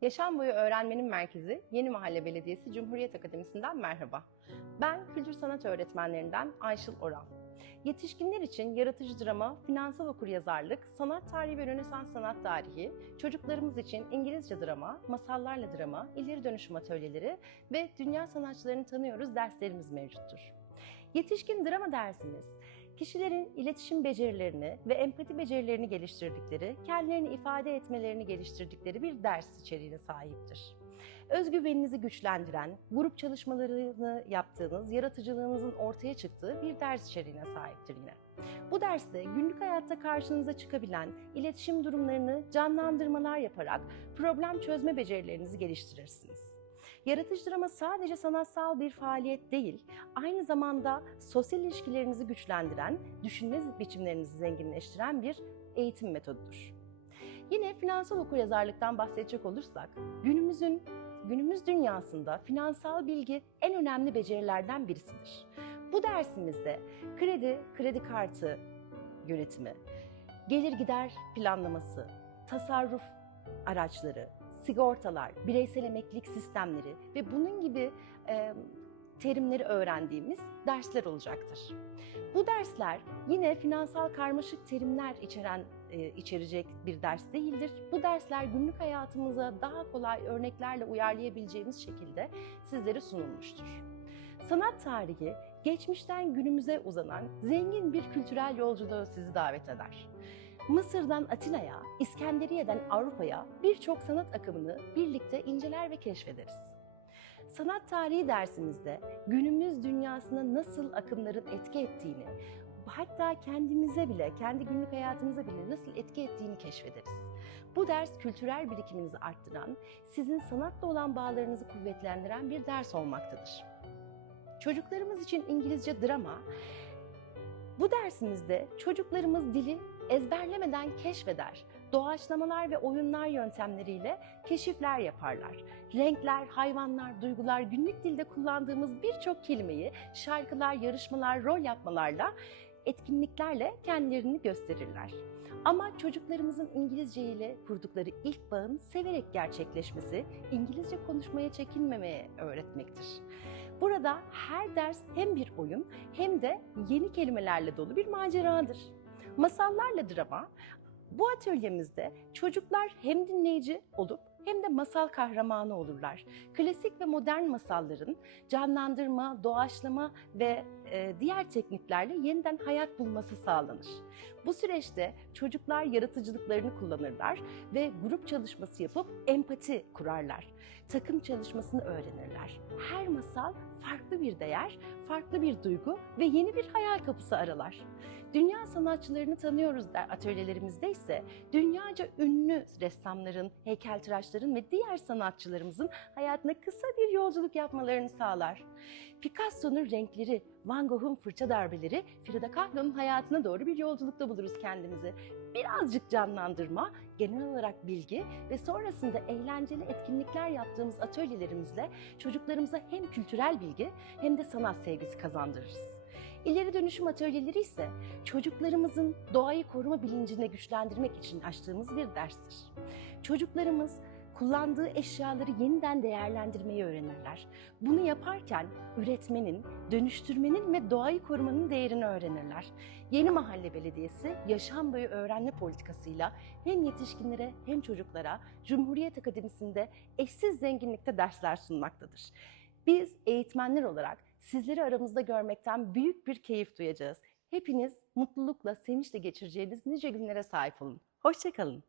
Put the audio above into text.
Yaşam Boyu Öğrenmenin Merkezi Yeni Mahalle Belediyesi Cumhuriyet Akademisi'nden merhaba. Ben kültür sanat öğretmenlerinden Ayşıl Oral. Yetişkinler için yaratıcı drama, finansal okuryazarlık, sanat tarihi ve Rönesans sanat tarihi, çocuklarımız için İngilizce drama, masallarla drama, ileri dönüşüm atölyeleri ve dünya sanatçılarını tanıyoruz derslerimiz mevcuttur. Yetişkin drama dersimiz, kişilerin iletişim becerilerini ve empati becerilerini geliştirdikleri, kendilerini ifade etmelerini geliştirdikleri bir ders içeriğine sahiptir. Özgüveninizi güçlendiren, grup çalışmalarını yaptığınız, yaratıcılığınızın ortaya çıktığı bir ders içeriğine sahiptir yine. Bu derste günlük hayatta karşınıza çıkabilen iletişim durumlarını canlandırmalar yaparak problem çözme becerilerinizi geliştirirsiniz. Yaratıcı drama sadece sanatsal bir faaliyet değil, aynı zamanda sosyal ilişkilerinizi güçlendiren, düşünme biçimlerinizi zenginleştiren bir eğitim metodudur. Yine finansal okuryazarlıktan bahsedecek olursak, günümüzün günümüz dünyasında finansal bilgi en önemli becerilerden birisidir. Bu dersimizde kredi, kredi kartı yönetimi, gelir gider planlaması, tasarruf araçları, sigortalar, bireysel emeklilik sistemleri ve bunun gibi e, terimleri öğrendiğimiz dersler olacaktır. Bu dersler yine finansal karmaşık terimler içeren e, içerecek bir ders değildir. Bu dersler günlük hayatımıza daha kolay örneklerle uyarlayabileceğimiz şekilde sizlere sunulmuştur. Sanat tarihi geçmişten günümüze uzanan zengin bir kültürel yolculuğa sizi davet eder. Mısır'dan Atina'ya, İskenderiye'den Avrupa'ya birçok sanat akımını birlikte inceler ve keşfederiz. Sanat tarihi dersimizde günümüz dünyasına nasıl akımların etki ettiğini, hatta kendimize bile, kendi günlük hayatımıza bile nasıl etki ettiğini keşfederiz. Bu ders kültürel birikiminizi arttıran, sizin sanatla olan bağlarınızı kuvvetlendiren bir ders olmaktadır. Çocuklarımız için İngilizce drama, bu dersimizde çocuklarımız dili ezberlemeden keşfeder, doğaçlamalar ve oyunlar yöntemleriyle keşifler yaparlar. Renkler, hayvanlar, duygular, günlük dilde kullandığımız birçok kelimeyi şarkılar, yarışmalar, rol yapmalarla etkinliklerle kendilerini gösterirler. Ama çocuklarımızın İngilizce ile kurdukları ilk bağın severek gerçekleşmesi, İngilizce konuşmaya çekinmemeye öğretmektir. Burada her ders hem bir oyun hem de yeni kelimelerle dolu bir maceradır. Masallarla drama, bu atölyemizde çocuklar hem dinleyici olup hem de masal kahramanı olurlar. Klasik ve modern masalların canlandırma, doğaçlama ve e, diğer tekniklerle yeniden hayat bulması sağlanır. Bu süreçte çocuklar yaratıcılıklarını kullanırlar ve grup çalışması yapıp empati kurarlar. Takım çalışmasını öğrenirler. Her masal farklı bir değer, farklı bir duygu ve yeni bir hayal kapısı aralar. Dünya sanatçılarını tanıyoruz der atölyelerimizde ise dünyaca ünlü ressamların, heykeltıraşların ve diğer sanatçılarımızın hayatına kısa bir yolculuk yapmalarını sağlar. Picasso'nun renkleri, Van Gogh'un fırça darbeleri, Frida Kahlo'nun hayatına doğru bir yolculukta buluruz kendimizi. Birazcık canlandırma, genel olarak bilgi ve sonrasında eğlenceli etkinlikler yaptığımız atölyelerimizle çocuklarımıza hem kültürel bilgi hem de sanat sevgisi kazandırırız. İleri dönüşüm atölyeleri ise çocuklarımızın doğayı koruma bilincini güçlendirmek için açtığımız bir derstir. Çocuklarımız kullandığı eşyaları yeniden değerlendirmeyi öğrenirler. Bunu yaparken üretmenin, dönüştürmenin ve doğayı korumanın değerini öğrenirler. Yeni Mahalle Belediyesi yaşam boyu öğrenme politikasıyla hem yetişkinlere hem çocuklara Cumhuriyet Akademisi'nde eşsiz zenginlikte dersler sunmaktadır. Biz eğitmenler olarak sizleri aramızda görmekten büyük bir keyif duyacağız. Hepiniz mutlulukla, sevinçle geçireceğiniz nice günlere sahip olun. Hoşçakalın.